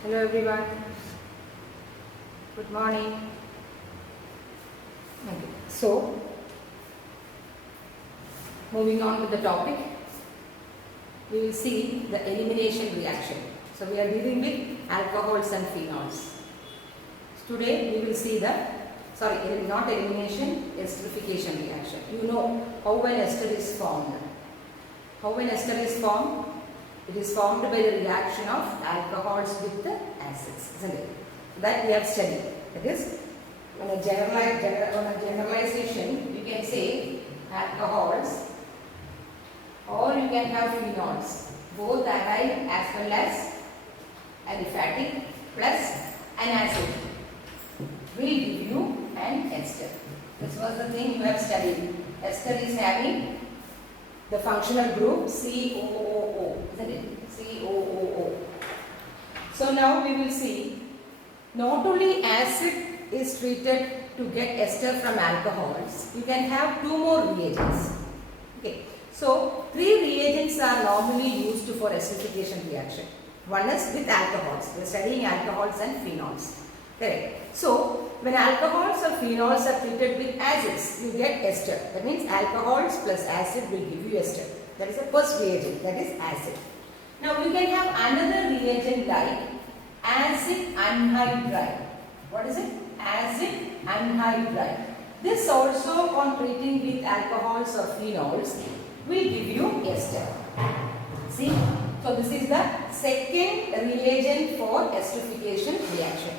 Hello everyone. Good morning. Okay. So, moving on with the topic, we will see the elimination reaction. So, we are dealing with alcohols and phenols. Today, we will see the, not elimination, esterification reaction. You know how an ester is formed. How an ester is formed? It is formed by the reaction of alcohols with the acids, isn't it? That we have studied. That is, on a generalization, you can say alcohols or you can have phenols, both allyl as well as aliphatic plus an acid will give you an ester. This was the thing you have studied. Ester is having the functional group COOO, isn't it? COOO. So now we will see not only acid is treated to get ester from alcohols, you can have two more reagents. Okay. So three reagents are normally used for esterification reaction. One is with alcohols. We are studying alcohols and phenols. Correct. So when alcohols or phenols are treated with acids, you get ester. That means alcohols plus acid will give you ester. That is the first reagent, that is acid. Now we can have another reagent like acid anhydride. What is it? Acid anhydride. This also on treating with alcohols or phenols will give you ester. See? So this is the second reagent for esterification reaction.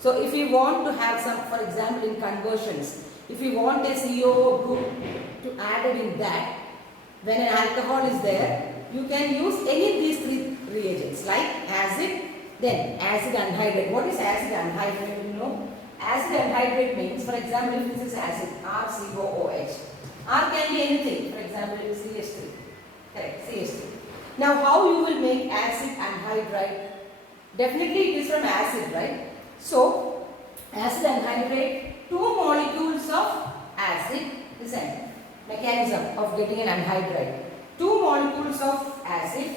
So if you want to have some, for example in conversions, if you want a COO group to add it in that, when an alcohol is there, you can use any of these three reagents like acid, then acid anhydride. What is acid anhydride? You know, acid anhydride means, for example, if this is acid, RCOOH. R can be anything, for example, it is CH3. Correct, CH3. Now how you will make acid anhydride? Definitely it is from acid, right? So, acid anhydride, two molecules of acid, listen, mechanism of getting an anhydride. Two molecules of acid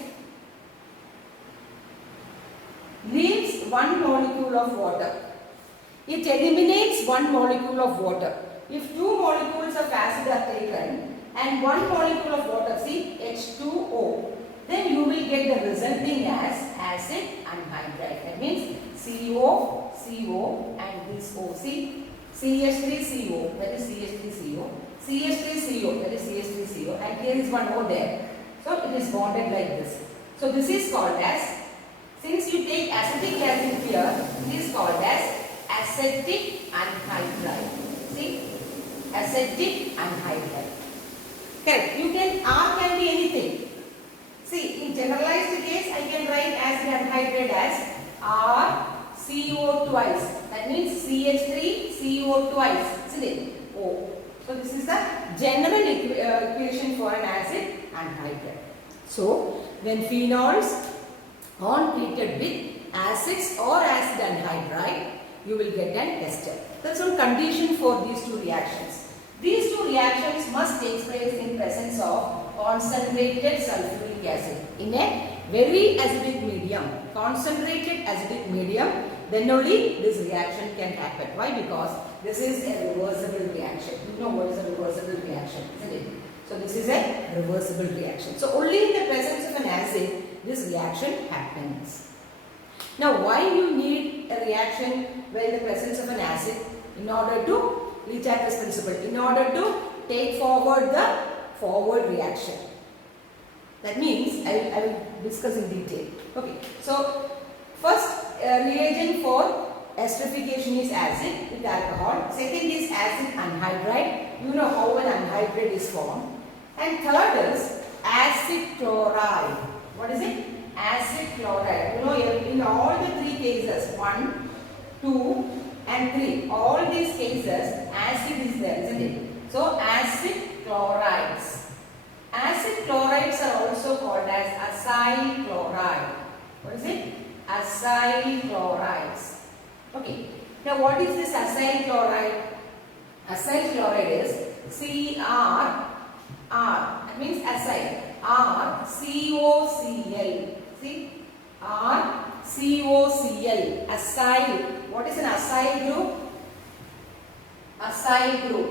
leaves one molecule of water. It eliminates one molecule of water. If two molecules of acid are taken and one molecule of water, see H2O, then you will get the resulting as acid anhydride. That means CO and this O. See, CH3CO, that is CH3CO. CH3CO, that is CH3CO. And here is one O there. So it is bonded like this. So this is called as, since you take acetic acid here, it is called as acetic anhydride. See, acetic anhydride. Correct. You can, R can be anything. See, in generalized case, I can write acid anhydride as RCO twice. That means CH3CO twice, isn't it? O. So this is the general equation for an acid anhydride. So when phenols are treated with acids or acid anhydride, you will get an ester. That's one condition for these two reactions. These two reactions must take place in presence of concentrated sulfuric acid in a very acidic medium, concentrated acidic medium, then only this reaction can happen. Why? Because this is a reversible reaction. You know what is a reversible reaction, isn't it? So this is a reversible reaction. So only in the presence of an acid, this reaction happens. Now why you need a reaction where in the presence of an acid? In order to Le-Chatelier's principle, in order to take forward the forward reaction. That means I will discuss in detail. Okay. So first reagent for esterification is acid with alcohol. Second is acid anhydride. You know how an anhydride is formed. And third is acid chloride. What is it? Acid chloride. You know, in all the three cases, 1, 2 and 3, all these cases acid is there, isn't it? So acid chlorides. Acid chlorides are also called as acyl chloride. What is it? Acyl chlorides. Okay. Now what is this acyl chloride? Acyl chloride is CrR. That means acyl. RCOCl. See? RCOCl. COCl. Acyl. What is an acyl group? Acyl group.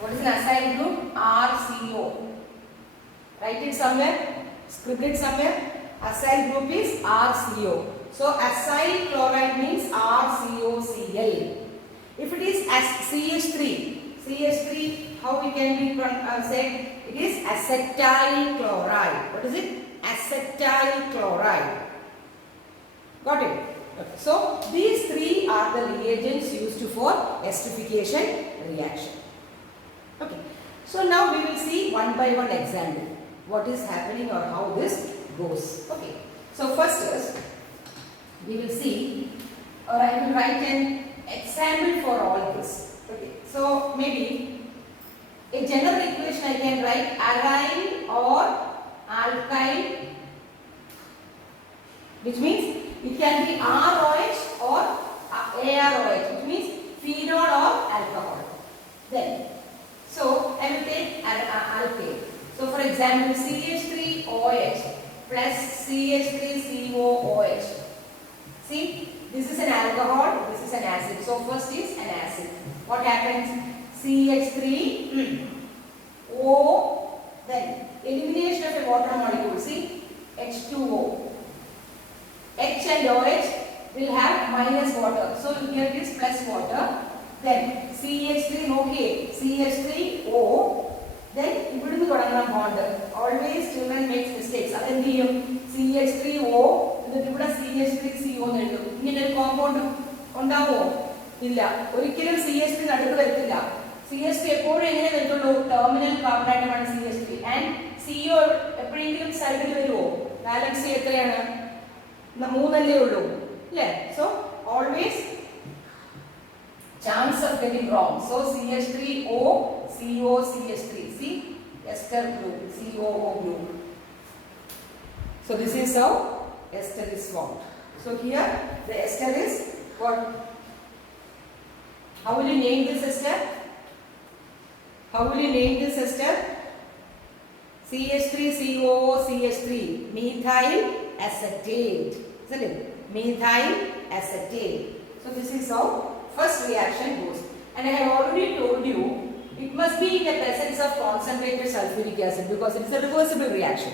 What is an acyl group? RCO. Write it somewhere. Scribble it somewhere. Acyl group is RCO. So acyl chloride means RCOCl. If it is CH3, how we can be said? It is acetyl chloride. What is it? Acetyl chloride. Got it? Okay. So these three are the reagents used for esterification reaction. Okay. So now we will see one by one example what is happening or how this goes. Okay. So first is we will see, or I will write an example for all this. Okay. So maybe a general equation I can write aryl or alkyl, which means it can be ROH or AROH, which means phenol or alcohol. Then, so I will take alkane. So for example, CH3OH plus CH3COOH. See, this is an alcohol, this is an acid. So first is an acid. What happens? CH3O, then elimination of a water molecule. See, H2O. H and OH will have minus water. So here it is plus water. Then CH3, okay, CH3O. Then ഇവിടുന്ന് തുടങ്ങണം bond. Always children make mistakes. അതെന്ത് ചെയ്യും? CH3O എന്നിട്ട് ഇവിടെ CH3CO എന്ന് എഴുതും. ഇങ്ങനെ ഒരു കോമ്പൗണ്ട് ഉണ്ടാവുമോ? ഇല്ല. ഒരിക്കലും CH3 നടുക്ക് വരത്തില്ല. CH3 എപ്പോഴും എങ്ങനെ വരത്തുള്ളൂ? ടെർമിനൽ കാർബൺ ആറ്റമാണ് CH3. ആൻഡ് CO എപ്പോഴെങ്കിലും സൈഡിൽ വരുമോ? ബാലൻസ് എത്രയാണ്? 3 അല്ലേ ഉള്ളൂ. അല്ലേ? So always chance of getting wrong. So CH3O, CO, CH3. See, ester group, COO group. So this is how ester is formed. So here the ester is what? How will you name this ester? How will you name this ester? CH3COO CH3, methyl acetate. Isn't it? Methyl acetate. So this is how first reaction goes. And I have already told you it must be in the presence of concentrated sulfuric acid because it is a reversible reaction.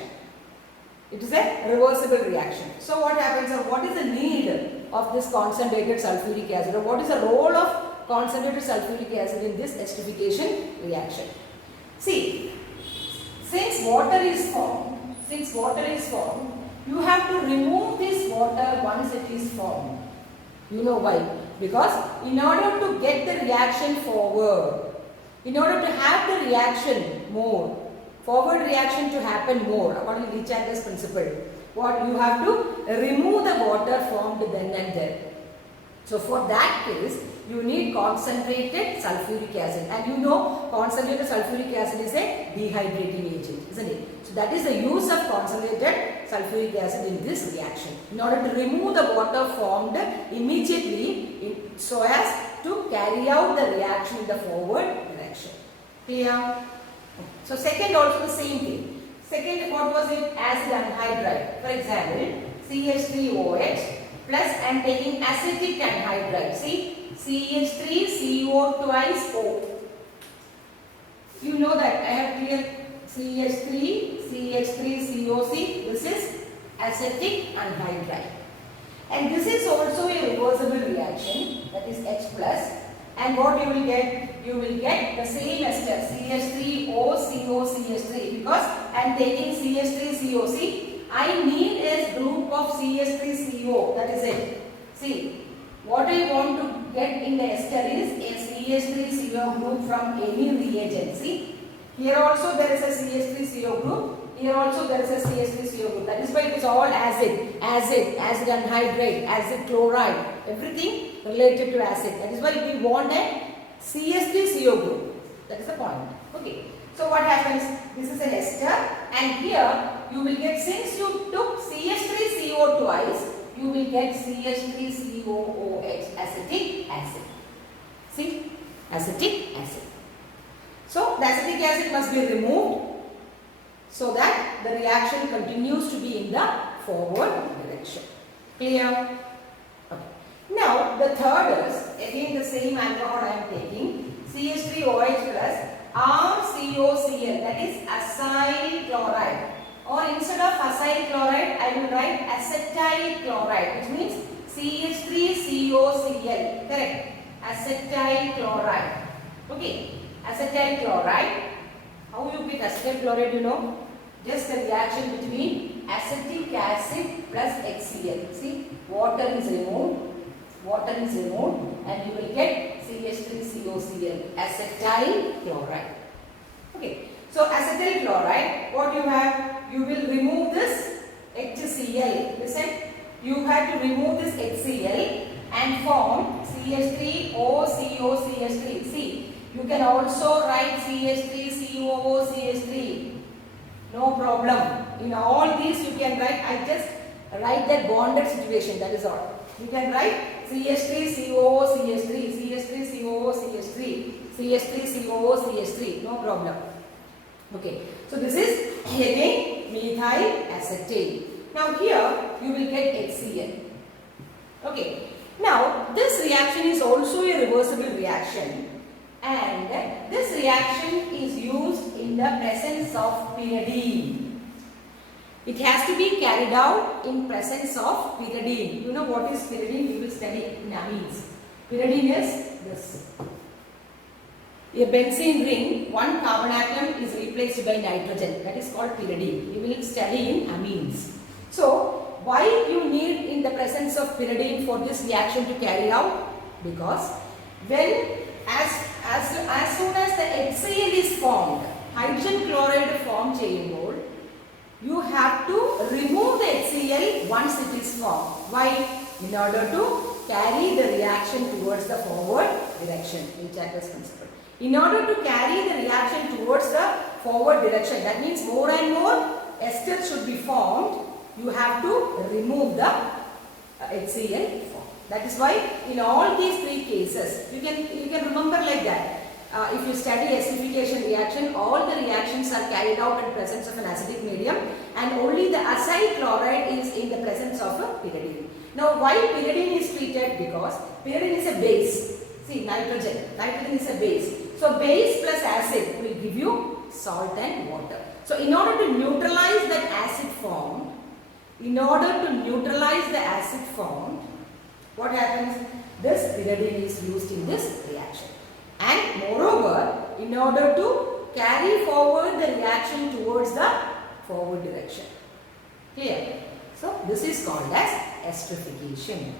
It is a reversible reaction. So what happens, or what is the need of this concentrated sulfuric acid, or what is the role of concentrated sulfuric acid in this esterification reaction? See, since water is formed, you have to remove this water once it is formed. You know why? Because in order to get the reaction forward, in order to have the reaction more, forward reaction to happen more, according to Lee-Chandler's principle, what you have to remove the water formed then and there. So for that case, you need concentrated sulfuric acid, and you know concentrated sulfuric acid is a dehydrating agent, isn't it? So that is the use of concentrated sulfuric acid in this reaction, in order to remove the water formed immediately so as to carry out the reaction in the forward direction. Clear? So second also the same thing. Second, what was it? Acid anhydride. For example, CH3OH plus I am taking acetic anhydride. See, CH3CO twice O. You know that I have clear CH3COC. This is acetic anhydride. And this is also a reversible reaction, that is H plus. And what you will get? You will get the same ester, CH3OCOCH3, because I am taking CH3COC. I need a group of CH3CO, that is it. See, what I want to get in the ester is a CH3CO group from any reagent. See, here also there is a CH3CO group. Here also there is a CH3CO group. That is why it is all acid anhydride, acid chloride, everything related to acid. That is why we want a CH3CO group. That is the point. Okay. So what happens? This is an ester, and here you will get, since you took CH3CO twice, you will get CH3COOH, acetic acid. See, acetic acid. So the acetic acid must be removed so that the reaction continues to be in the forward direction. Clear? Okay. Now the third is again the same alcohol I am taking, CH3OH plus RCOCl, that is acyl chloride, or instead of acyl chloride I will write acetyl chloride, which means CH3COCl, correct? Acetyl chloride. Okay, acetyl chloride. How you pick acetyl chloride, you know? Just the reaction between acetic acid plus HCl. See, water is removed, and you will get CH3COCl, acetyl chloride. Okay, so acetyl chloride, what you have? You will remove this HCl. Listen, you have to remove this HCl and form CH3OCOCH3. See, you can also write CH3COOCH3. No problem. In all these you can write, I just write that bonded situation, that is all. You can write CH3COOCH3, CH3COOCH3, CH3COOCH3, no problem. Okay, so this is again methyl acetate. Now here you will get HCl. Okay, now this reaction is also a reversible reaction, and this reaction is used in the presence of pyridine. It has to be carried out in presence of pyridine. You know what is pyridine? We will study in amines. Pyridine is this. A benzene ring, one carbon atom is replaced by nitrogen. That is called pyridine. We will study in amines. So, why you need in the presence of pyridine for this reaction to carry out? Because when as soon as the HCl is formed, hydrogen chloride form cheyumbol, you have to remove the HCl once it is formed. Why? In order to carry the reaction towards the forward direction, which I was considered. In order to carry the reaction towards the forward direction, that means more and more esters should be formed, you have to remove the HCl form. That is why in all these three cases, you can remember like that. If you study acidification reaction, all the reactions are carried out in presence of an acidic medium, and only the acyl chloride is in the presence of a pyridine. Now why pyridine is treated? Because pyridine is a base. See, nitrogen is a base. So base plus acid will give you salt and water. So in order to neutralize that acid form, what happens? This pyridine is used in this reaction. And moreover, in order to carry forward the reaction towards the forward direction. Clear? So this is called as esterification.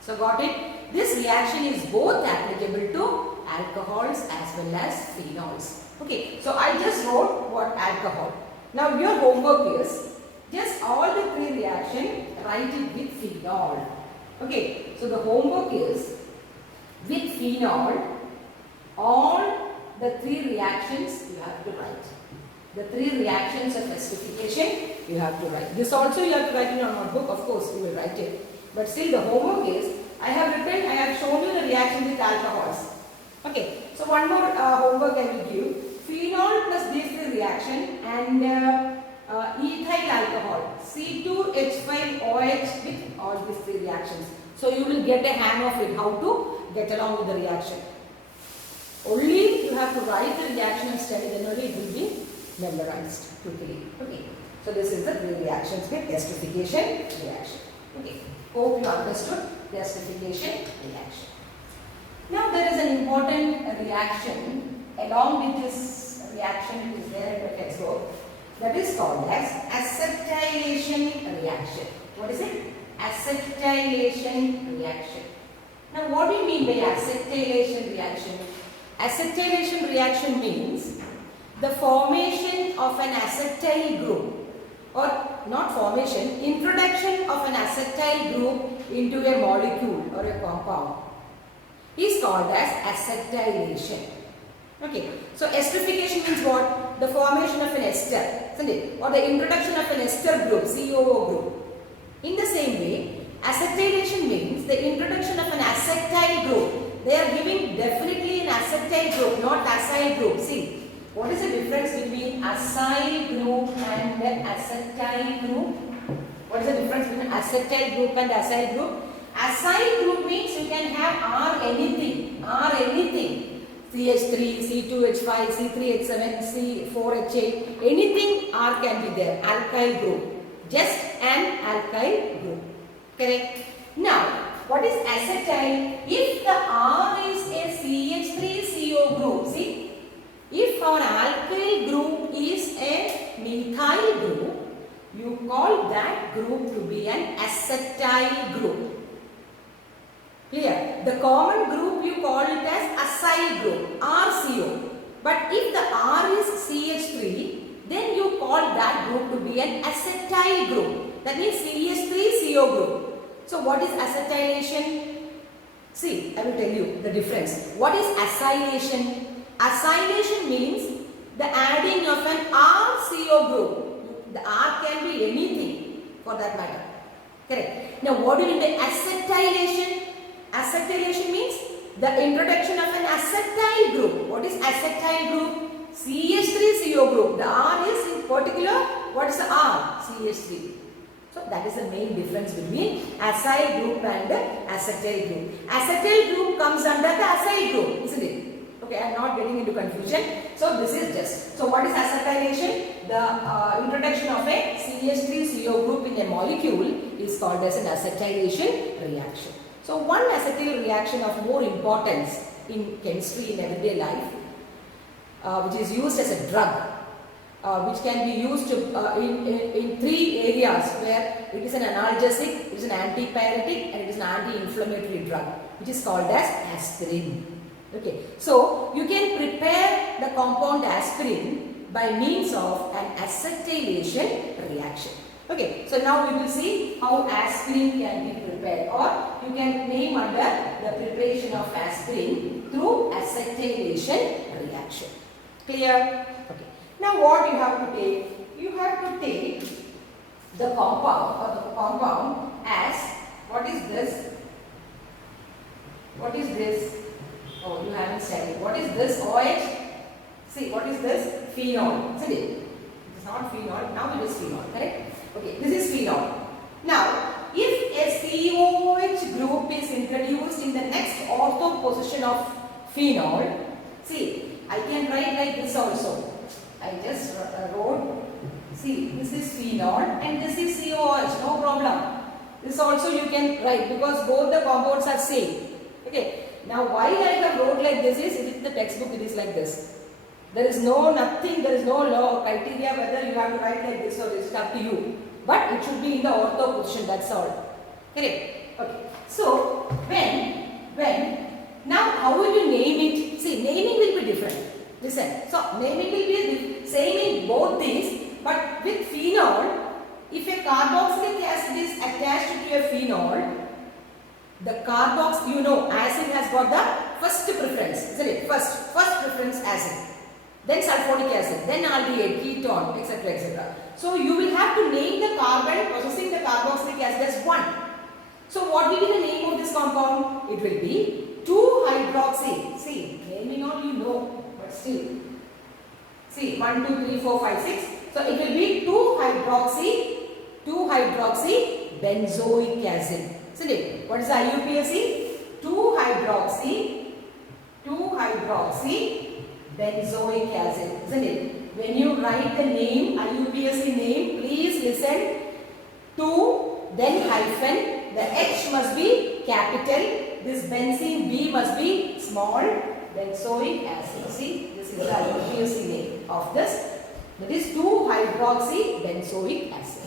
So got it? This reaction is both applicable to alcohols as well as phenols. Okay, so I just wrote what alcohol. Now your homework is just all the three reactions, write it with phenol. Okay, so the homework is with phenol, all the three reactions you have to write. The three reactions of esterification you have to write. This also you have to write in your notebook, of course you will write it. But still the homework is, I have shown you the reaction with alcohols. Okay, so one more homework I will give. Phenol plus these three reaction and ethyl alcohol, C2H5OH with all these three reactions. So you will get a hang of it, how to get along with the reaction. Only you have to write the reaction and study, then only it will be memorized quickly. Okay, so this is the three reactions with esterification reaction. Okay, hope you understood the esterification reaction. Now there is an important reaction along with this reaction which is there in the textbook, that is called as acetylation reaction. What is it? Acetylation reaction. Now what do you mean by acetylation reaction? Acetylation reaction means the formation of an acetyl group, or not formation, introduction of an acetyl group into a molecule or a compound is called as acetylation. Okay, so esterification means what? The formation of an ester, isn't it? Or the introduction of an ester group, COO group. In the same way, acetylation means the introduction of an acetyl group. They are giving definitely an acetyl group, not acyl group. See, what is the difference between acyl group and the acetyl group? What is the difference between acetyl group and acyl group? Acyl group means you can have R anything. CH3, C2H5, C3H7, C4H8, anything R can be there. Alkyl group. Just an alkyl group. Correct? Now, what is acetyl? If the R is a CH3CO group, see, if our alkyl group is a methyl group, you call that group to be an acetyl group. Clear? The common group you call it as acyl group, RCO. But if the R is CH3, then you call that group to be an acetyl group. That means CH3CO group. So what is acetylation? See, I will tell you the difference. What is acylation? Acylation means the adding of an RCO group. The R can be anything for that matter. Correct. Now what do you mean by acetylation? Acetylation means the introduction of an acetyl group. What is acetyl group? CH3CO group. The R is in particular, what is the R? CH3. So that is the main difference between acyl group and acetyl group. Acetyl group comes under the acyl group, isn't it? Okay, I am not getting into confusion. So this is just. So what is acetylation? The introduction of a CH3CO group in a molecule is called as an acetylation reaction. So one acetyl reaction of more importance in chemistry in everyday life, which is used as a drug, which can be used in three areas where it is an analgesic, it is an antipyretic and it is an anti-inflammatory drug, which is called as aspirin. Okay, so you can prepare the compound aspirin by means of an acetylation reaction. Okay, so now we will see how aspirin can be prepared, or you can name under the preparation of aspirin through acetylation reaction. Clear? Okay. Now what you have to take? You have to take the compound as, what is this? What is this? Oh, you haven't studied. What is this OH? See, what is this? Phenol. Isn't it? It is not phenol. Now it is phenol. Correct? Okay, this is phenol. Now, if a COH group is introduced in the next ortho position of phenol, see, I can write like this also. I just wrote, see, this is phenol and this is COH, no problem. This also you can write because both the compounds are same. Okay. Now, why I have wrote like this is, in the textbook it is like this. There is no nothing, there is no law or criteria whether you have to write like this or it's up to you. But it should be in the ortho position, that's all. Correct? Okay. So, now how will you name it? See, naming will be different. Listen. So, naming will be same in both these, but with phenol, if a carboxylic acid is attached to a phenol, the carbox, you know, acid has got the first preference, isn't it? First preference acid, then sulfuric acid, then aldehyde, ketone, etc., etc. So you will have to name the carbon possessing the carboxylic acid as 1. So what will be the name of this compound? It will be 2-hydroxy. See, naming all you know, but still. See, 1, 2, 3, 4, 5, 6. So it will be 2-hydroxy benzoic acid. Isn't it? What is the IUPAC? 2-hydroxy benzoic acid. Isn't it? When you write the name, IUPAC name, please listen. 2, then hyphen. The H must be capital. This benzene B must be small. Benzoic acid. See, this is the IUPAC name of this. That is 2-hydroxy benzoic acid.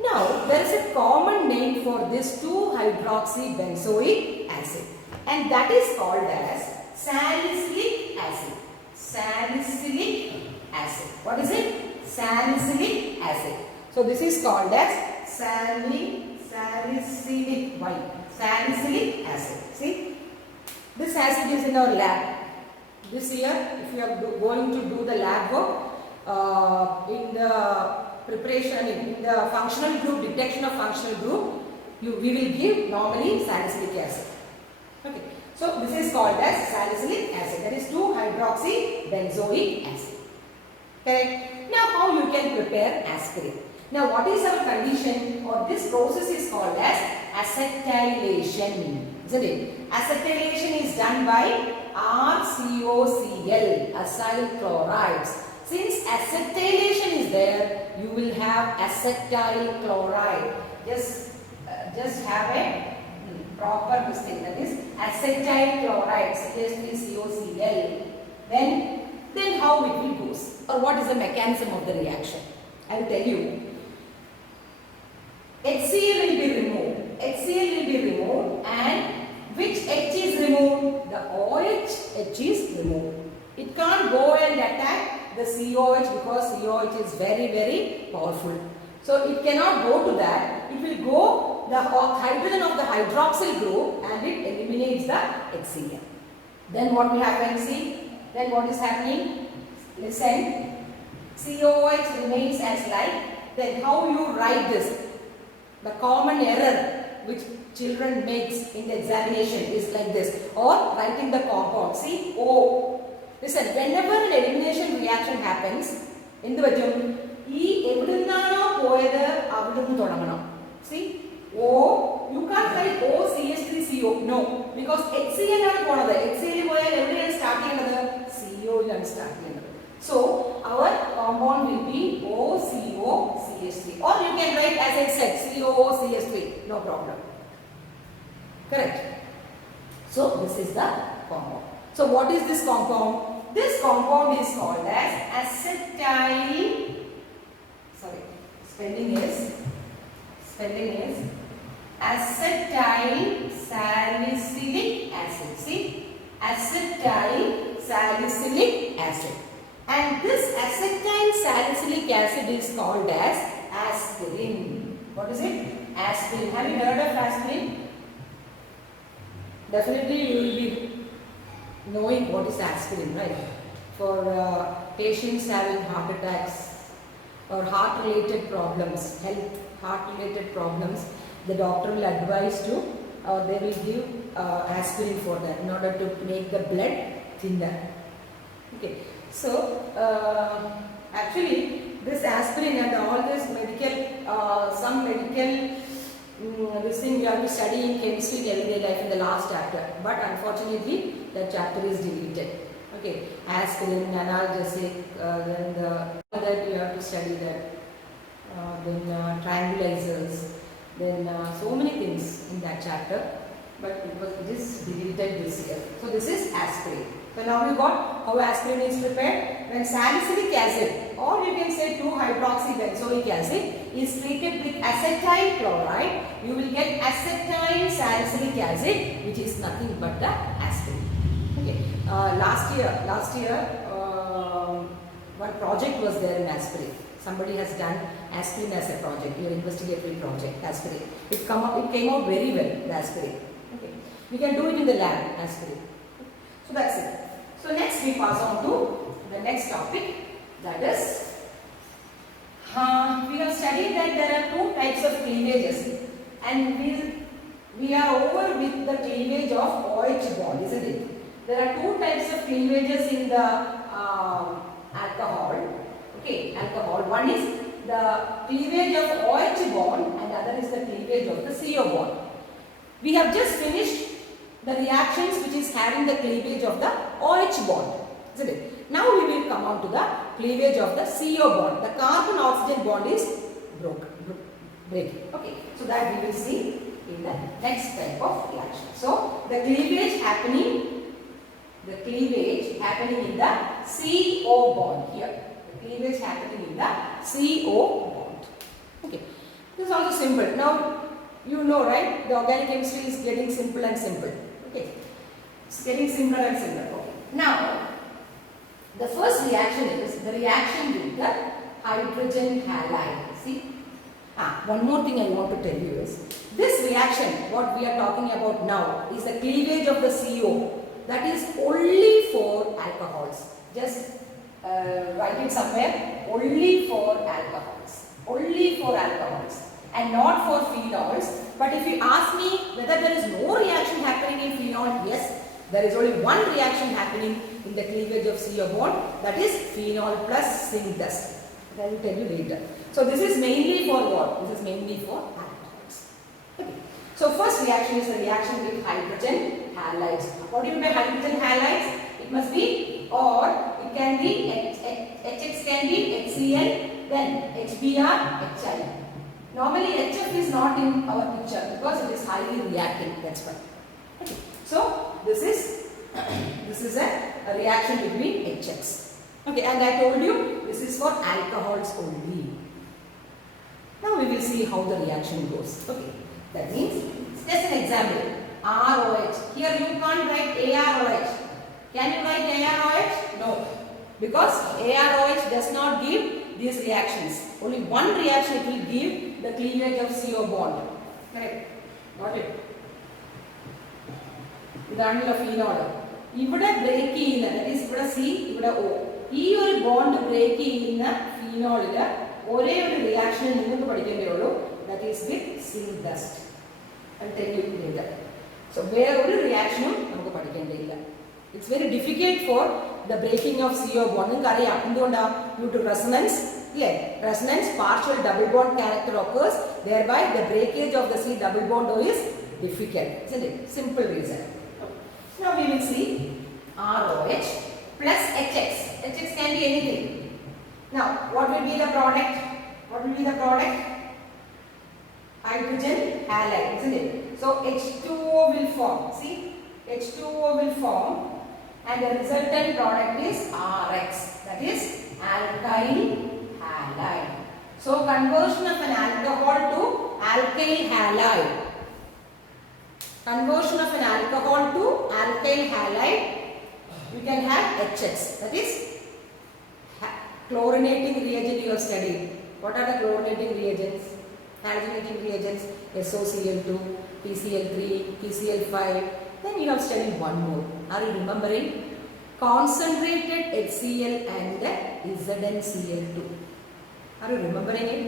Now, there is a common name for this 2-hydroxy benzoic acid, and that is called as salicylic acid. Salicylic acid. What is it? Salicylic acid. So, this is called as salicylic. Why? Salicylic acid. See, this acid is in our lab. This year, if you are going to do the lab work in the preparation in the functional group, detection of functional group, we will give normally salicylic acid. Okay. So this is called as salicylic acid, that is 2-hydroxy benzoic acid. Correct. Now how you can prepare aspirin? Now what is our condition, or this process is called as acetylation, isn't it? Acetylation is done by RCOCl, acyl chlorides. Since acetylation is there, you will have acetyl chloride. Just have a proper this thing, that is acetyl chloride, CH3COCl. Then how it will goes, or what is the mechanism of the reaction? I will tell you. HCl will be removed. HCl will be removed, and which H is removed? The OH H is removed. It can't go and attack the COH because COH is very, very powerful. So it cannot go to that. It will go the hydrogen of the hydroxyl group and it eliminates the HCl. Then what will happen? See? Then what is happening? Listen. COH remains as like. Then how you write this? The common error which children makes in the examination is like this, or writing the compound. See, O. Listen, whenever an elimination reaction happens, in the see, O, you can't write OCH3CO. No, because HCl is one of the HCl every starting another CO is starting. So our compound will be OCOCH3, or you can write as I said COOCH3, no problem. Correct. So this is the compound. So what is this compound? This compound is called as acetyl. Sorry, spelling is acetyl salicylic acid. See, acetyl salicylic acid. And this acetyl salicylic acid is called as aspirin. What is it? Aspirin. Have you heard of aspirin? Definitely you will be knowing what is aspirin, right? For patients having heart attacks or heart related problems, heart related problems, the doctor will advise to, they will give aspirin for that in order to make the blood thinner. Okay. So, actually this aspirin and all this medical, some medical this thing we have to study in chemistry everyday life in the last chapter, but unfortunately that chapter is deleted. Okay, aspirin, analgesic, then that you have to study that, then tranquilizers, then so many things in that chapter, but it is deleted this year. So this is aspirin. So now you got how aspirin is prepared. When salicylic acid, or you can say 2-hydroxybenzoic acid, is treated with acetyl chloride, you will get acetyl salicylic acid, which is nothing but the aspirin. Okay. Last year, one project was there in aspirin. Somebody has done aspirin as a project, your investigatory project, aspirin. It came out very well, the aspirin. Okay. We can do it in the lab, aspirin. So that's it. So next we pass on to the next topic, that is, we have studied that there are two types of cleavages, and we are over with the cleavage of OH bond, isn't it? There are two types of cleavages in the alcohol. Okay, alcohol. One is the cleavage of OH bond and the other is the cleavage of the CO bond. We have just finished the reactions which is having the cleavage of the OH bond, isn't it? Now we will come on to the cleavage of the CO bond. The carbon oxygen bond is breaking. Okay, so that we will see in the next type of reaction. So the cleavage happening in the CO bond here. The cleavage happening in the CO bond. Okay, this is also simple. Now you know, right? The organic chemistry is getting simple and simple. Okay, it's getting simpler and simpler. Okay. Now, the first reaction is the reaction with the hydrogen halide. See, one more thing I want to tell you is this reaction, what we are talking about now, is the cleavage of the CO. That is only for alcohols. Just write it somewhere. Only for alcohols. Only for alcohols. And not for phenols. But if you ask me whether there is no reaction happening in phenol, yes, there is only one reaction happening in the cleavage of CO bond, that is phenol plus zinc dust. I will tell you later. So this is mainly for what? This is mainly for alcohols. Okay. So first reaction is the reaction with hydrogen halides. What do you mean by hydrogen halides? It must be, or it can be HX can be HCl, then HBr, HI. Normally HF is not in our picture because it is highly reactive. That's why. Okay. So this is a reaction between HX. Okay, and I told you this is for alcohols only. Now we will see how the reaction goes. Okay, that means just an example. ROH. Here you can't write AROH. Can you write AROH? No, because AROH does not give these reactions. Only one reaction it will give the cleavage of CO bond. Correct? Got it? ഇതാണല്ലോ phenol. ഇവിടെ break ചെയ്യുന്ന, that is ഇവിടെ C ഇവിടെ O. ഈ ഒരു bond break ചെയ്യുന്ന ഫീനോളില് ഒരേ ഒരു റിയാക്ഷൻ നിങ്ങൾക്ക് പഠിക്കേണ്ടേ ഉള്ളൂ. That is with zinc dust. I'll tell you later. So വേറൊരു റിയാക്ഷനും നമുക്ക് പഠിക്കേണ്ടതില്ല. It's very difficult for the breaking of CO bond. നിങ്ങൾക്ക് അറിയാം എന്തുകൊണ്ടാണ്? Due to resonance. Yeah, resonance partial double bond character occurs. Thereby the breakage of the C double bond O is difficult. Isn't it? Simple reason. Now we will see ROH plus HX. HX can be anything. Now what will be the product? What will be the product? Hydrogen halide, isn't it? So H2O will form. See, H2O will form and the resultant product is RX. That is alkyl halide. So conversion of an alcohol to alkyl halide. Conversion of an alcohol to alkyl halide, you can have HX. That is chlorinating reagent you have studied. What are the chlorinating reagents? Halogenating reagents, SOCl2, PCl3, PCl5. Then you have studied one more. Are you remembering? Concentrated HCl and ZnCl2. Are you remembering it?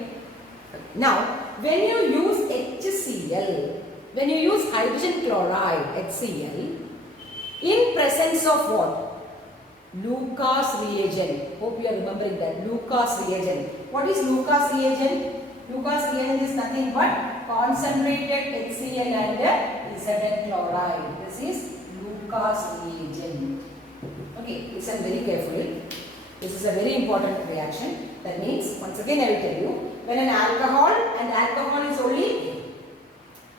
Now, when you use HCl, when you use hydrogen chloride, HCl, in presence of what? Lucas reagent. Hope you are remembering that. Lucas reagent. What is Lucas reagent? Lucas reagent is nothing but concentrated HCl and Zn chloride. This is Lucas reagent. Okay, listen very carefully. This is a very important reaction. That means, once again I will tell you, when an alcohol, and alcohol is only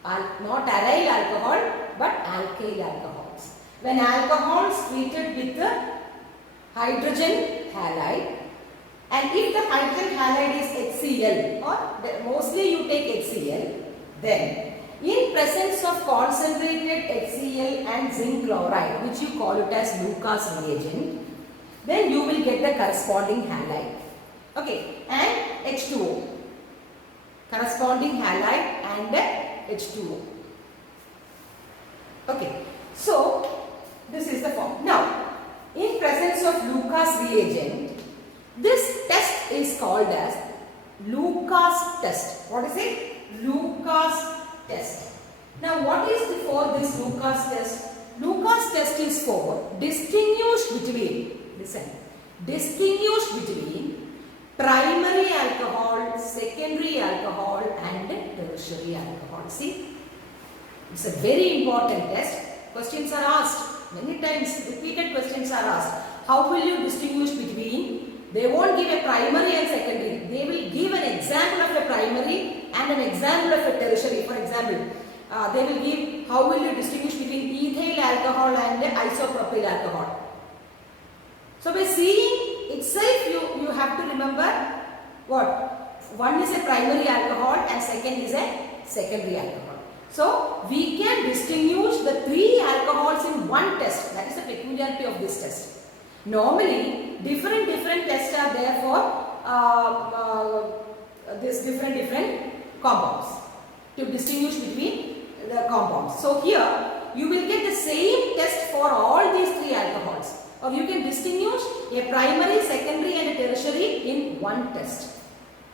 not aryl alcohol but alkyl alcohols. When alcohol is treated with the hydrogen halide, and if the hydrogen halide is HCl, or mostly you take HCl, then in presence of concentrated HCl and zinc chloride, which you call it as Lucas reagent, then you will get the corresponding halide. Okay, and H2O. Corresponding halide and H2O. Okay, so this is the form. Now, in presence of Lucas reagent, this test is called as Lucas test. What is it? Lucas test. Now, what is for this Lucas test? Lucas test is for distinguish between, listen, distinguish between primary alcohol, secondary alcohol and tertiary alcohol. See, it's a very important test. Questions are asked. Many times repeated questions are asked. How will you distinguish between? They won't give a primary and secondary. They will give an example of a primary and an example of a tertiary. For example, they will give how will you distinguish between ethyl alcohol and isopropyl alcohol. So by seeing itself, you have to remember what? One is a primary alcohol and second is a secondary alcohol. So we can distinguish the three alcohols in one test. That is the peculiarity of this test. Normally, different tests are there for this different compounds to distinguish between the compounds. So here you will get the same test for all these three alcohols, or you can distinguish a primary, secondary and a tertiary in one test.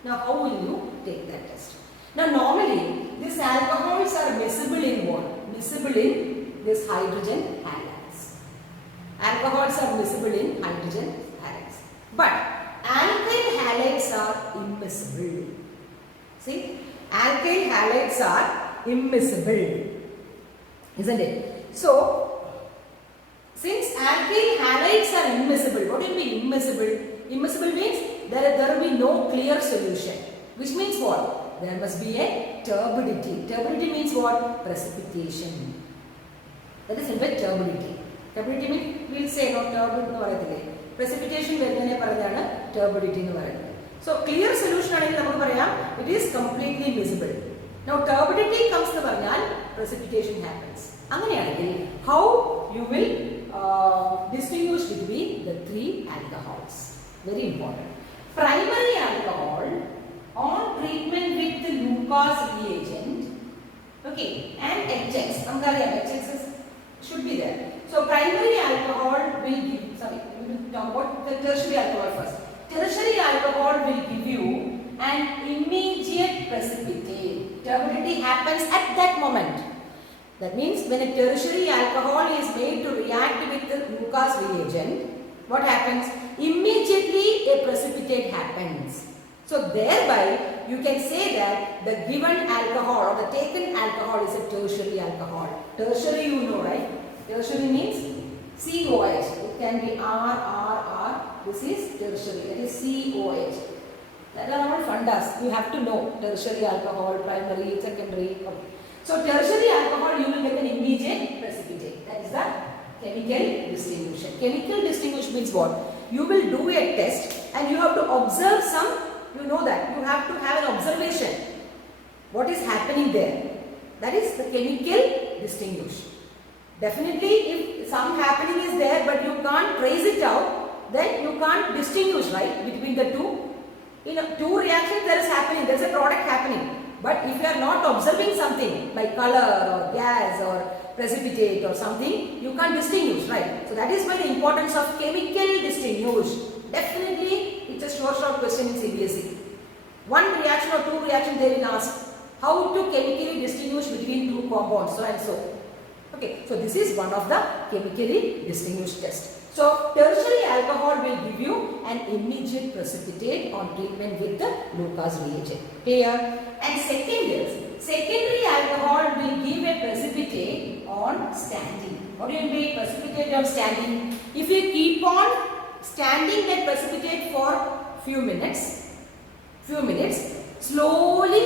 Now how will you take that test? Now normally these alcohols are miscible in what? Miscible in this hydrogen halides. Alcohols are miscible in hydrogen halides. But alkyl halides are immiscible. See, alkyl halides are immiscible, isn't it? So, since alkyl halides are immiscible, what do you mean immiscible? Immiscible means there will be no clear solution. Which means what? There must be a turbidity. Turbidity means what? Precipitation. That is in fact turbidity. Turbidity means we will say no turbid. Precipitation is turbidity. So clear solution it is completely visible. Now turbidity comes to precipitation happens. How you will distinguish between the three alcohols? Very important. Primary alcohol on treatment with the Lucas reagent, okay, and HX. HX should be there. So primary alcohol will give, we will talk about the tertiary alcohol first. Tertiary alcohol will give you an immediate precipitate. Turbidity happens at that moment. That means when a tertiary alcohol is made to react with the Lucas reagent, what happens? Immediately a precipitate happens. So thereby you can say that the given alcohol or the taken alcohol is a tertiary alcohol. Tertiary you know, right? Tertiary means COH. It can be R. This is tertiary. It is COH. That are all fundas. You have to know tertiary alcohol, primary, secondary. Okay. So tertiary alcohol you will get an immediate precipitate. That is the chemical distinguishing. Chemical distinguish means what? You will do a test and you have to observe some. You know that. You have to have an observation. What is happening there? That is the chemical distinguish. Definitely if some happening is there but you can't trace it out, then you can't distinguish, right, between the two. In two reactions there is happening, there is a product happening. But if you are not observing something like color or gas or precipitate or something, you can't distinguish, right? So that is why the importance of chemical distinguish. Definitely it's a short question in CBSE. One reaction or two reactions they will ask. How to chemically distinguish between two compounds, so and so. Okay, so this is one of the chemically distinguished tests. So tertiary alcohol will give you an immediate precipitate on treatment with the Lucas reagent. Clear? And secondary alcohol will give a precipitate on standing. What do you mean precipitate on standing? If you keep on standing that precipitate for few minutes, slowly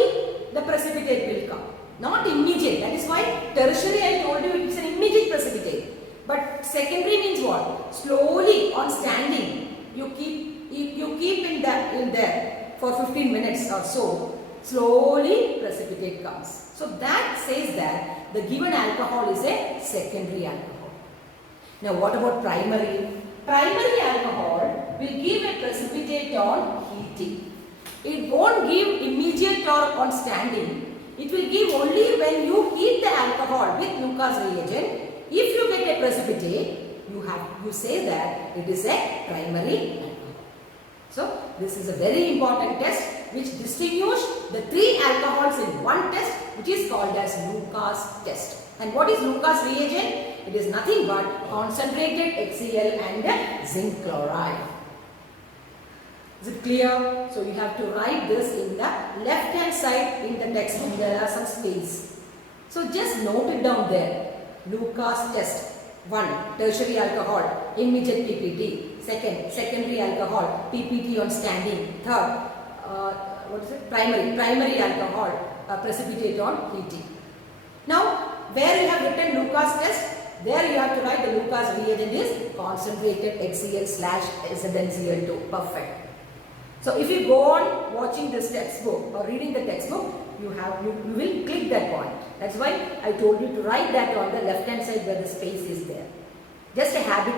the precipitate will come. Not immediate. That is why tertiary I told you it is an immediate precipitate. But secondary means what? Slowly on standing, you keep in there for 15 minutes or so. Slowly precipitate comes. So that says that the given alcohol is a secondary alcohol. Now what about primary? Primary alcohol will give a precipitate on heating. It won't give immediate or on standing. It will give only when you heat the alcohol with Lucas reagent. If you get a precipitate, you say that it is a primary alcohol. So this is a very important test which distinguishes the three alcohols in one test, which is called as Lucas test. And what is Lucas reagent? It is nothing but concentrated HCl and zinc chloride. Is it clear? So you have to write this in the left hand side in the textbook. There are some space. So just note it down there. Lucas test. 1. Tertiary alcohol, immediate PPT. Second, secondary alcohol, PPT on standing. Third, what is it? Primary alcohol, precipitate on heating. Now, where you have written Lucas test, there you have to write the Lucas reagent is concentrated HCl/ZnCl2. Perfect. So if you go on watching this textbook or reading the textbook, you will click that point. That's why I told you to write that on the left hand side where the space is there. Just a habit,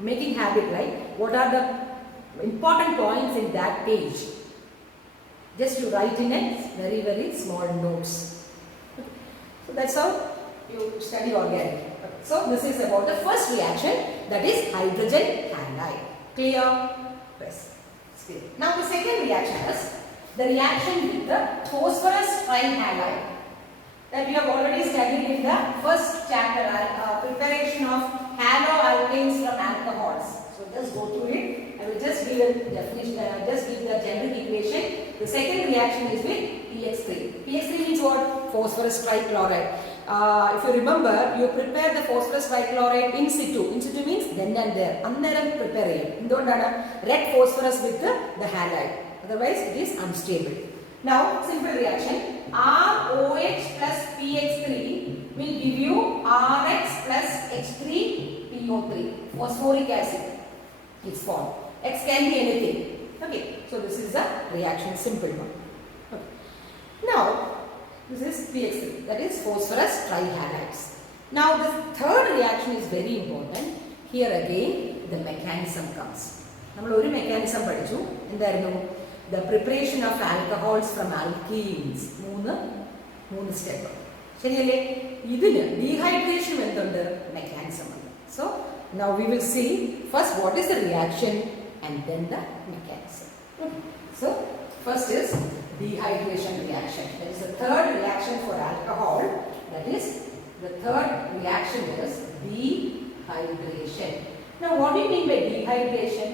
making habit, right? What are the important points in that page? Just you write in a very, very small notes. So that's how you study organic. So this is about the first reaction, that is hydrogen halide. Clear? Yes. Now the second reaction is the reaction with the phosphorus trihalide that we have already studied in the first chapter, preparation of haloalkanes from alcohols. So just go through it. I will just give a definition, just give the generic equation. The second reaction is with PX3. PX3 means what? Phosphorus trichloride. If you remember, you prepare the phosphorus trichloride in situ. In situ means then and there. Annaram prepare it. Red phosphorus with the halide. Otherwise, it is unstable. Now, simple reaction. ROH plus PX3 will give you RX plus H3PO3. Phosphoric acid is formed. X can be anything. Okay. So, this is a reaction. Simple one. Okay. Now, this is PX3, that is phosphorus trihalides. Now the third reaction is very important. Here again the mechanism comes. നമ്മൾ ഒരു mechanism പഠിച്ചു. എന്തായിരുന്നു? The preparation of alcohols from alkenes. മൂന്ന് step. ശരിയല്ലേ? ഇതിന് dehydration എന്തുണ്ട്? mechanism ഉണ്ട്. So now we will see first what is the reaction and then the mechanism. Okay. So first is dehydration reaction. That is the third reaction for alcohol. That is the third reaction is dehydration. Now what do you mean by dehydration?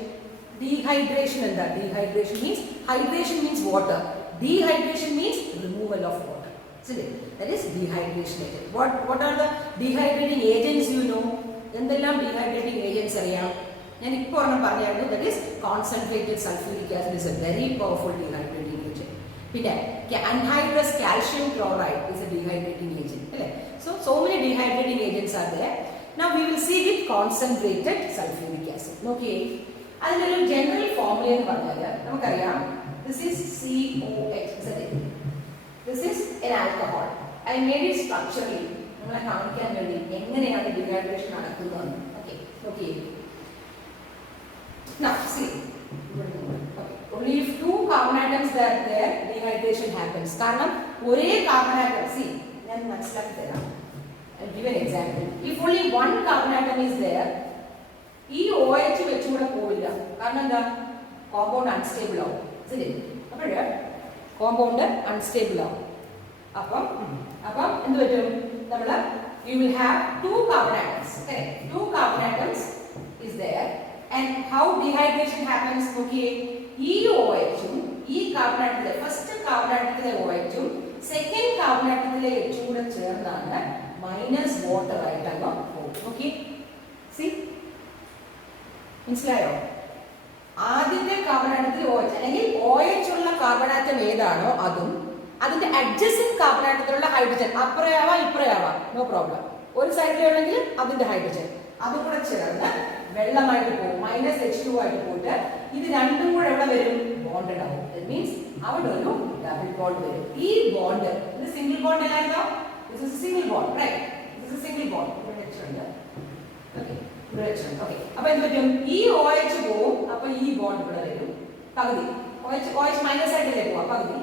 Dehydration and that dehydration means hydration means water. Dehydration means removal of water. Isn't it? That is dehydration agent. What are the dehydrating agents you know? എന്തെല്ലാം dehydrating agents അറിയാം? ഞാൻ ഇപ്പോൾ ഒരെണ്ണം പറഞ്ഞായിരുന്നു. That is concentrated sulfuric acid is a very powerful dehydrating agent. പിന്നെ anhydrous calcium chloride is a dehydrating agent. So many dehydrating agents are there. Now we will see with concentrated sulfuric acid. Okay. അതിനൊരു general formula എന്ന് പറഞ്ഞാൽ നമുക്കറിയാം. This is COH. This is an alcohol. I made it structurally. നമ്മളെ കാണിക്കാൻ വേണ്ടി എങ്ങനെയാണ് dehydration നടക്കുന്നത്. Okay. Now see. Only if two carbon atoms are there, dehydration happens. കാരണം ഒരേ carbon atom, see, ഞാൻ മനസ്സിലാക്കി തരാം. I'll give an example. If only one carbon atom is there, ഈ OH വെച്ചും കൂടെ പോവില്ല. കാരണം എന്താ? കോമ്പൗണ്ട് അൺസ്റ്റേബിൾ ആവും. ശരി? അപ്പോൾ കോമ്പൗണ്ട് അൺസ്റ്റേബിൾ ആവും. അപ്പം എന്ത് പറ്റും? നമ്മൾ you will have two carbon atoms. Correct? Two carbon atoms is there. And how dehydration happens? Okay. ഈ OH ഉം ഈ കാർബൺ ആറ്റത്തിലെ ഫസ്റ്റ് കാർബൺ ആറ്റത്തിലെ OH ഉം സെക്കൻഡ് കാർബൺ ആറ്റത്തിലെ H കൂടെ ചേർന്നാണ് മൈനസ് വാട്ടർ ആയിട്ട് അങ്ങ് പോകും. ഓക്കെ. സി മനസ്സിലായോ? ആദ്യത്തെ കാർബൺ ആറ്റത്തിൽ OH അല്ലെങ്കിൽ OH ഉള്ള കാർബൺ ആറ്റം ഏതാണോ അതും അതിന്റെ അഡ്ജസന്റ് കാർബൺ ആറ്റത്തിലുള്ള ഹൈഡ്രജൻ അപ്പുറയാവാം ഇപ്പുറയാവാം, നോ പ്രോബ്ലം. ഒരു സൈഡിലുണ്ടെങ്കിൽ അതിന്റെ ഹൈഡ്രജൻ അതും കൂടെ ചേർന്ന് വെള്ളമായിട്ട് പോകും, -H2 ആയിട്ട് പോയിട്ട് ഇത് രണ്ടും കൂടെ എവിടെ വരും? ബോണ്ടഡ് ആവും. ദാറ്റ് മീൻസ് അവിടെ ഒരു ഡബിൾ ബോണ്ട് വരും. ഈ ബോണ്ട് ഇത് സിംഗിൾ ബോണ്ട് അല്ലായിരുന്നോ? This is single bond, right? This is single bond. ഇവിടെ വെച്ചിട്ടുണ്ട്. ഓക്കേ, ഇവിടെ വെച്ചിട്ടുണ്ട്. ഓക്കേ, അപ്പോൾ എന്ത് പറ്റും? ഈ OH പോവും, അപ്പോൾ ഈ ബോണ്ട് ഇവിടെ വരും പകുതി. OH മൈനസ് ആയിട്ടല്ലേ പോവാ പകുതി.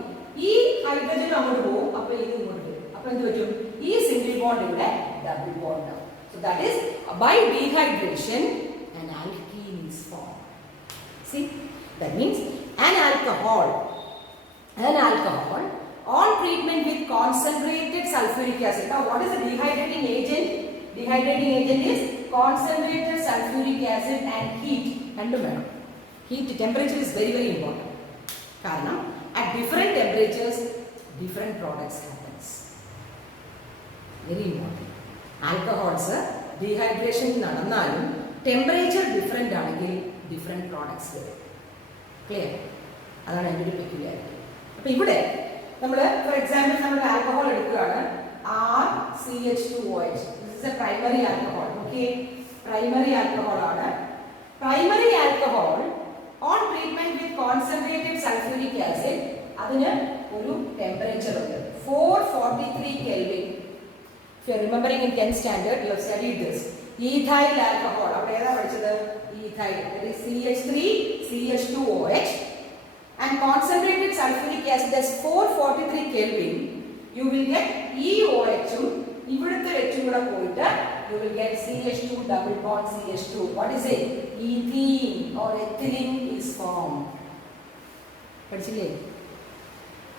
ഈ ഹൈഡ്രജൻ അങ്ങോട്ട് പോവും, അപ്പോൾ ഇത് ഇങ്ങോട്ട് വരും. അപ്പോൾ എന്ത് പറ്റും? ഈ സിംഗിൾ ബോണ്ട് ഇവിടെ ഡബിൾ ബോണ്ട് ആവും. So that is by dehydration an alkene is formed. See, that means an alcohol on treatment with concentrated sulfuric acid. Now what is the dehydrating agent? Dehydrating agent is concentrated sulfuric acid and heat. Heat temperature is very important. Karanam at different temperatures different products happens. Very important. Alcohols dehydration നടന്നാലും temperature different ആണെങ്കിൽ different products വരും. Clear? അതാണ് അതിൻ്റെ ഒരു peculiarity. അപ്പോൾ ഇവിടെ നമ്മൾ for example നമ്മൾ ആൽക്കഹോൾ എടുക്കുകയാണ്, RCH2OH. This is a primary alcohol. Okay, primary alcohol ആണ്. Primary alcohol on treatment with concentrated sulphuric acid അതിന് ഒരു ടെമ്പറേച്ചർ ഉണ്ട്, 443 Kelvin. If you are remembering in 10th standard, you have studied this. Ethyl alcohol. അവിടെ ഏതാ പഠിച്ചത്? Ethyl. That is CH3CH2OH. And concentrated sulfuric acid is 443 Kelvin. You will get EOH ഉം ഇവിടുത്തെ H കൂടെ പോയിട്ട് you will get CH2 double bond CH2. What is it? Ethene or ethylene is formed. പഠിച്ചില്ലേ?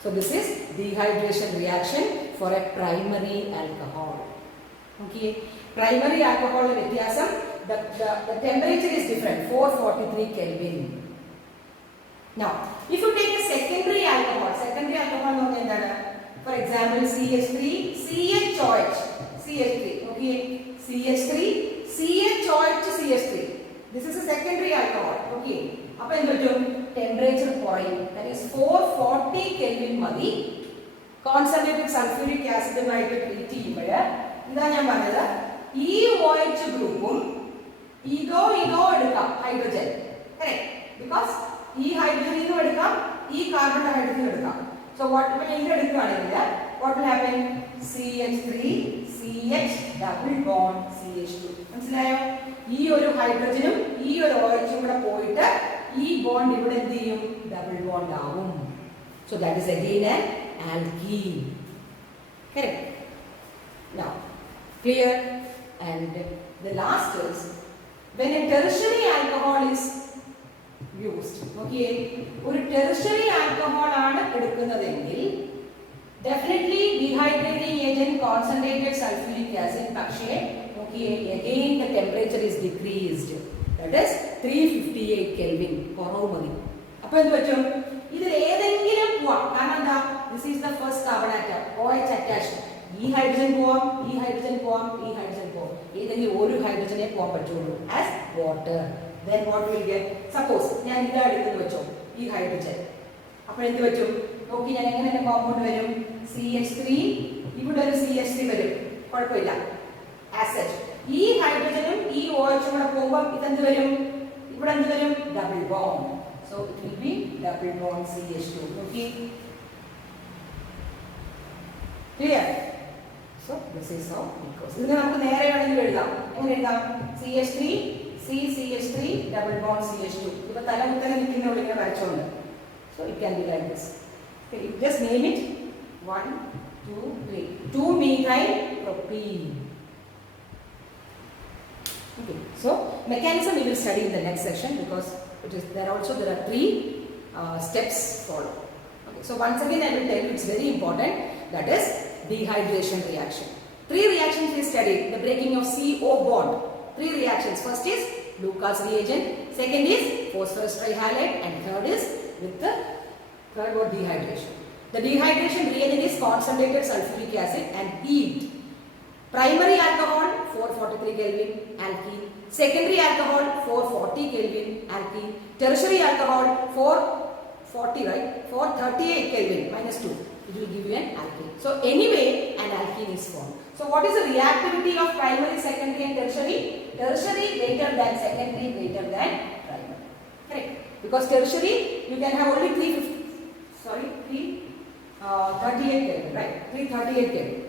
So this is dehydration reaction for a primary alcohol. Okay, primary alcohol വ്യത്യാസം, the temperature is different, 443 Kelvin. Now, if you take a secondary alcohol എന്ന് പറഞ്ഞാൽ എന്താണ്? For example, CH3, CHOH, CH3, okay, CH3, CHOH, CH3. This is a secondary alcohol, okay. അപ്പോൾ എന്ത് പറ്റും? Temperature കുറയും. That is 440 Kelvin മതി. Concentrated sulphuric ആസിഡുമായിട്ട് treat ചെയ്യുമ്പോൾ ഇതാ ഞാൻ പറഞ്ഞത്, ഈ OH ഗ്രൂപ്പും ഇതോ എടുക്കാം, ഹൈഡ്രജൻ, കറക്റ്റ്, ബിക്കോസ് ഈ ഹൈഡ്രജൻ ഇതും എടുക്കാം, ഈ കാർബൺ ഹൈഡ്രജൻ എടുക്കാം. സോ വാട്ട് ഇപ്പൊ ഞാൻ ഇത് എടുക്കുകയാണെങ്കിൽ what will happen? CH3 CH double bond CH2. മനസ്സിലായോ? ഈ ഒരു ഹൈഡ്രജനും ഈ ഒരു OH കൂടെ പോയിട്ട് ഈ ബോണ്ട് ഇവിടെ എന്ത് ചെയ്യും? ഡബിൾ ബോണ്ട് ആവും. So that is again an alkene. Correct? Now, clear? And the last is when a tertiary alcohol is used. Okay, ഒരു tertiary alcohol ആണ് എടുക്കുന്നതെങ്കിൽ definitely dehydrating agent concentrated sulfuric acid, പക്ഷേ okay, again the temperature is decreased, that is 358 Kelvin, കുറവ് മതി. അപ്പോൾ എന്ത് പറ്റും? ഇതിൽ ഏതെങ്കിലും പോവാം. കാരണം എന്താ? This is the first carbon atom, OH attached. ഈ ഹൈഡ്രജൻ പോവാം, ഈ ഹൈഡ്രജൻ പോവാം, ഈ ഹൈഡ്രജൻ പോവാം. ഏതെങ്കിലും ഒരു ഹൈഡ്രജനെ പോകാൻ പറ്റുള്ളൂ as water. Then what will get? Suppose ഞാൻ ഇതാ എടുത്തെന്ന് വെച്ചോ, ഈ ഹൈഡ്രജൻ. അപ്പോൾ എന്ത് പറ്റും? നോക്കി, ഞാൻ എങ്ങനെ കോമ്പൗണ്ട് വരും? CH3, ഇവിടെ ഒരു CH3 വരും, കുഴപ്പമില്ല. ആസിഡ്. ഈ ഹൈഡ്രജനും ഈ OH കൂടെ പോകുമ്പോൾ ഇതെന്ത് വരും? ഇവിടെ എന്ത് വരും? Double bond. So it will be double bond CH2. Okay. Clear? So this is how it goes. ഇതിനെ നമുക്ക് നേരെ വേണമെങ്കിൽ എഴുതാം. എങ്ങനെ എഴുതാം? CH3 CH3 double bond CH2. ഇപ്പോ തലമുത്തനെ നിൽക്കുന്ന ഇങ്ങനെ വരച്ചോണ്ട്. So it can be like this. Okay, just name it. 1 2 3. 2-methyl propene. Okay. So mechanism we will study in the next section, because there are 3 steps followed. Okay. So once again I will tell you, it's very important, that is dehydration reaction. 3 reactions we studied. The breaking of CO bond. 3 reactions. First is Lucas reagent, second is phosphorus trihalide, and third is with the third word dehydration. The dehydration reagent is concentrated sulfuric acid and heat. Primary alcohol 443 Kelvin, alkene. Secondary alcohol 440 Kelvin, alkene. Tertiary alcohol 440, right? 438 Kelvin minus 2. It will give you an alkene. So anyway, an alkene is formed. So what is the reactivity of primary, secondary and tertiary? Tertiary greater than secondary, greater than primary. Correct? Because tertiary you can have only 338 Kelvin, right? 338 Kelvin.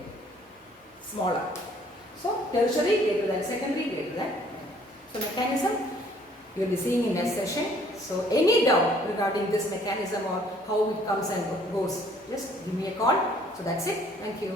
Smaller. So tertiary greater than secondary, greater than. So mechanism you will be seeing in next session. So any doubt regarding this mechanism or how it comes and goes, just give me a call. So that's it. Thank you.